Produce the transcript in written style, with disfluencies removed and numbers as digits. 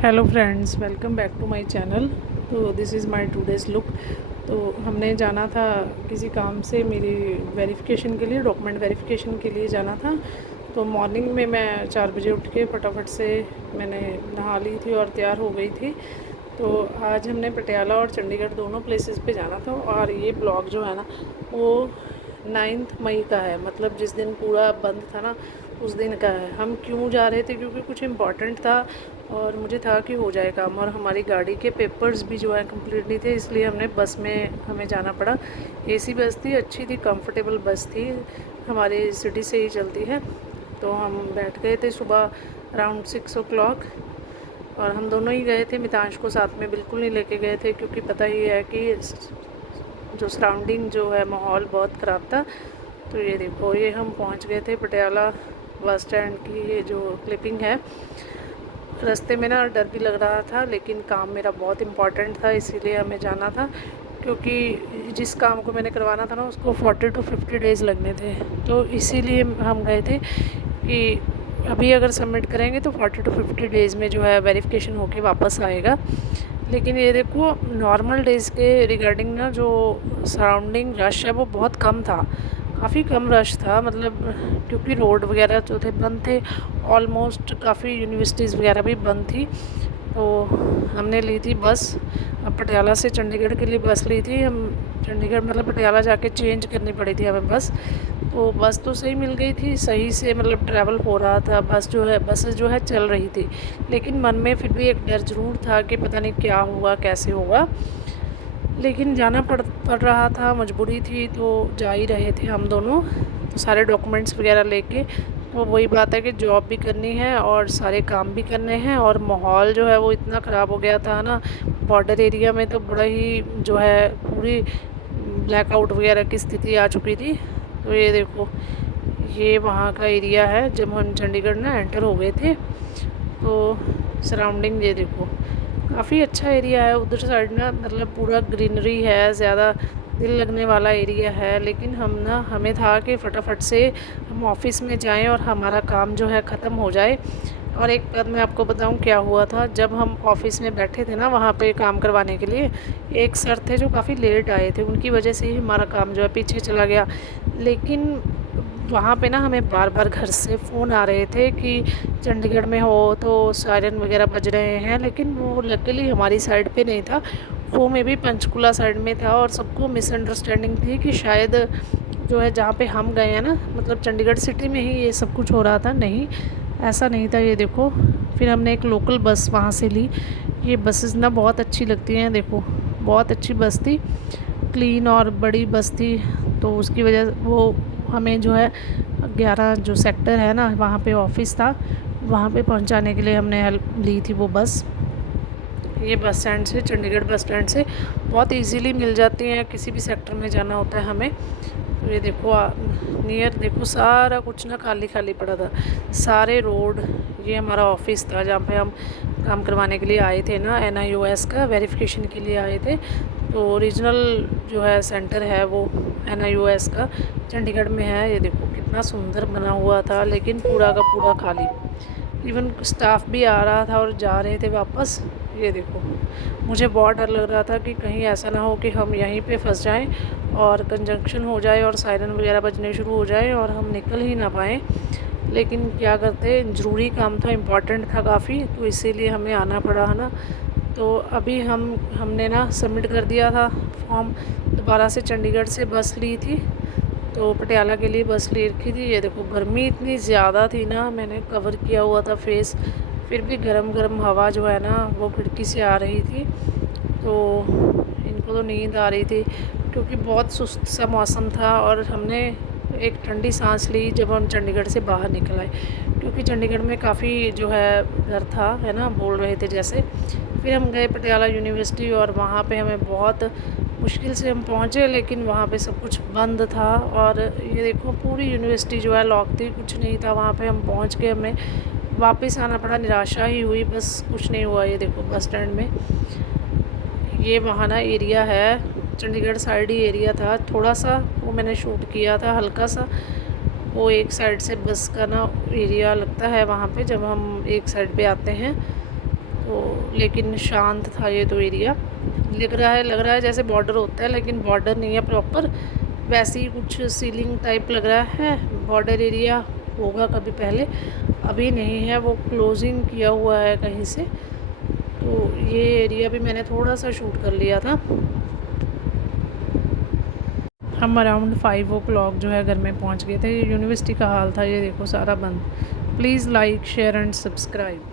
Hello friends, welcome back to my channel. तो this is my today's look. तो हमने जाना था किसी काम से, मेरी वेरिफिकेशन के लिए, डॉक्यूमेंट वेरिफिकेशन के लिए जाना था। तो मॉर्निंग में मैं 4 बजे उठ के फटाफट से मैंने नहा ली थी और तैयार हो गई थी। तो आज हमने पटियाला और चंडीगढ़ दोनों प्लेसेस पे जाना था। और ये ब्लॉग जो है ना, वो 9 मई का है, मतलब जिस दिन पूरा बंद था ना उस दिन का है। हम क्यों जा रहे थे? क्योंकि कुछ इम्पॉर्टेंट था और मुझे था कि हो जाए काम, और हमारी गाड़ी के पेपर्स भी जो है कंप्लीट नहीं थे, इसलिए हमने बस में हमें जाना पड़ा। एसी बस थी, अच्छी थी, कंफर्टेबल बस थी, हमारी सिटी से ही चलती है। तो हम बैठ गए थे सुबह अराउंड 6 o'clock, और हम दोनों ही गए थे। मितांश को साथ में बिल्कुल नहीं लेके गए थे, क्योंकि पता ही है कि जो सराउंडिंग जो है, माहौल बहुत ख़राब था। तो ये देखो, ये हम पहुंच गए थे पटियाला बस स्टैंड की। ये जो क्लिपिंग है, रास्ते में ना डर भी लग रहा था, लेकिन काम मेरा बहुत इम्पॉर्टेंट था, इसीलिए हमें जाना था। क्योंकि जिस काम को मैंने करवाना था ना, उसको 40 to 50 डेज़ लगने थे। तो इसीलिए हम गए थे कि अभी अगर सबमिट करेंगे तो 40 to 50 डेज़ में जो है वेरिफिकेशन होके वापस आएगा। लेकिन ये देखो, नॉर्मल डेज़ के रिगार्डिंग ना जो सराउंडिंग रश है वो बहुत कम था, काफ़ी कम रश था। मतलब क्योंकि रोड वगैरह जो थे बंद थे, ऑलमोस्ट काफ़ी यूनिवर्सिटीज़ वगैरह भी बंद थी। तो हमने ली थी बस, अब पटियाला से चंडीगढ़ के लिए बस ली थी हम। चंडीगढ़ मतलब पटियाला जाके चेंज करनी पड़ी थी हमें बस। तो बस तो सही मिल गई थी, सही से मतलब ट्रैवल हो रहा था, बसेस जो है चल रही थी। लेकिन मन में फिर भी एक डर ज़रूर था कि पता नहीं क्या होगा, कैसे होगा। लेकिन जाना पड़ रहा था, मजबूरी थी, तो जा ही रहे थे हम दोनों। तो सारे डॉक्यूमेंट्स वगैरह लेके, तो वही बात है कि जॉब भी करनी है और सारे काम भी करने हैं। और माहौल जो है वो इतना ख़राब हो गया था ना, बॉर्डर एरिया में तो बड़ा ही जो है पूरी ब्लैकआउट वगैरह की स्थिति आ चुकी थी। तो ये देखो, ये वहाँ का एरिया है जब हम चंडीगढ़ ना एंटर हो गए थे। तो सराउंडिंग ये देखो, काफ़ी अच्छा एरिया है उधर साइड ना, मतलब पूरा ग्रीनरी है, ज़्यादा दिल लगने वाला एरिया है। लेकिन हमें था कि फटाफट से हम ऑफिस में जाएं और हमारा काम जो है ख़त्म हो जाए। और एक बात मैं आपको बताऊं क्या हुआ था। जब हम ऑफिस में बैठे थे ना वहाँ पे काम करवाने के लिए, एक सर थे जो काफ़ी लेट आए थे, उनकी वजह से ही हमारा काम जो है पीछे चला गया। लेकिन वहाँ पे ना हमें बार बार घर से फ़ोन आ रहे थे कि चंडीगढ़ में हो तो सायरन वगैरह बज रहे हैं। लेकिन वो लकीली हमारी साइड पे नहीं था, वो में भी पंचकुला साइड में था। और सबको मिसअंडरस्टैंडिंग थी कि शायद जो है जहाँ पे हम गए हैं ना, मतलब चंडीगढ़ सिटी में ही ये सब कुछ हो रहा था। नहीं, ऐसा नहीं था। ये देखो, फिर हमने एक लोकल बस वहाँ से ली। ये बसेस ना बहुत अच्छी लगती हैं, देखो बहुत अच्छी बस थी, क्लीन और बड़ी बस थी। तो उसकी वजह वो हमें जो है 11 जो सेक्टर है ना, वहाँ पे ऑफिस था, वहाँ पे पहुँचाने के लिए हमने हेल्प ली थी वो बस। ये बस स्टैंड से, चंडीगढ़ बस स्टैंड से बहुत इजीली मिल जाती हैं, किसी भी सेक्टर में जाना होता है हमें। तो ये देखो, नियर देखो, सारा कुछ ना खाली खाली पड़ा था, सारे रोड। ये हमारा ऑफिस था जहाँ पे हम काम करवाने के लिए आए थे ना, NIOS का वेरिफिकेशन के लिए आए थे। तो ओरिजिनल जो है सेंटर है वो NIOS का चंडीगढ़ में है। ये देखो कितना सुंदर बना हुआ था, लेकिन पूरा का पूरा खाली। इवन स्टाफ भी आ रहा था और जा रहे थे वापस। ये देखो, मुझे बहुत डर लग रहा था कि कहीं ऐसा ना हो कि हम यहीं पे फंस जाएं और कंजंक्शन हो जाए और सायरन वगैरह बजने शुरू हो जाए और हम निकल ही ना पाएँ। लेकिन क्या करते, ज़रूरी काम था, इम्पॉर्टेंट था काफ़ी, तो इसीलिए हमें आना पड़ा है ना। तो अभी हमने ना सबमिट कर दिया था फॉर्म, दोबारा से चंडीगढ़ से बस ली थी, तो पटियाला के लिए बस ले रखी थी। ये देखो, गर्मी इतनी ज़्यादा थी ना, मैंने कवर किया हुआ था फेस, फिर भी गरम गरम हवा जो है ना वो खिड़की से आ रही थी। तो इनको तो नींद आ रही थी, क्योंकि बहुत सुस्त सा मौसम था। और हमने एक ठंडी सांस ली जब हम चंडीगढ़ से बाहर निकल आए, क्योंकि चंडीगढ़ में काफ़ी जो है डर था, है ना, बोल रहे थे जैसे। फिर हम गए पटियाला यूनिवर्सिटी, और वहाँ पे हमें बहुत मुश्किल से हम पहुँचे, लेकिन वहाँ पे सब कुछ बंद था। और ये देखो, पूरी यूनिवर्सिटी जो है लॉक थी, कुछ नहीं था वहाँ पे। हम पहुँच के हमें वापस आना पड़ा, निराशा ही हुई, बस कुछ नहीं हुआ। ये देखो बस स्टैंड में, ये वहाँ ना एरिया है, चंडीगढ़ साइड ही एरिया था थोड़ा सा, वो मैंने शूट किया था हल्का सा। वो एक साइड से बस का ना एरिया लगता है वहाँ पे, जब हम एक साइड पे आते हैं। तो लेकिन शांत था ये तो एरिया। लग रहा है जैसे बॉर्डर होता है, लेकिन बॉर्डर नहीं है प्रॉपर, वैसे ही कुछ सीलिंग टाइप लग रहा है। बॉर्डर एरिया होगा कभी पहले, अभी नहीं है, वो क्लोजिंग किया हुआ है कहीं से। तो ये एरिया भी मैंने थोड़ा सा शूट कर लिया था। हम अराउंड 5 o'clock जो है घर में पहुंच गए थे। यूनिवर्सिटी का हाल था, ये देखो सारा बंद। Please like share and subscribe.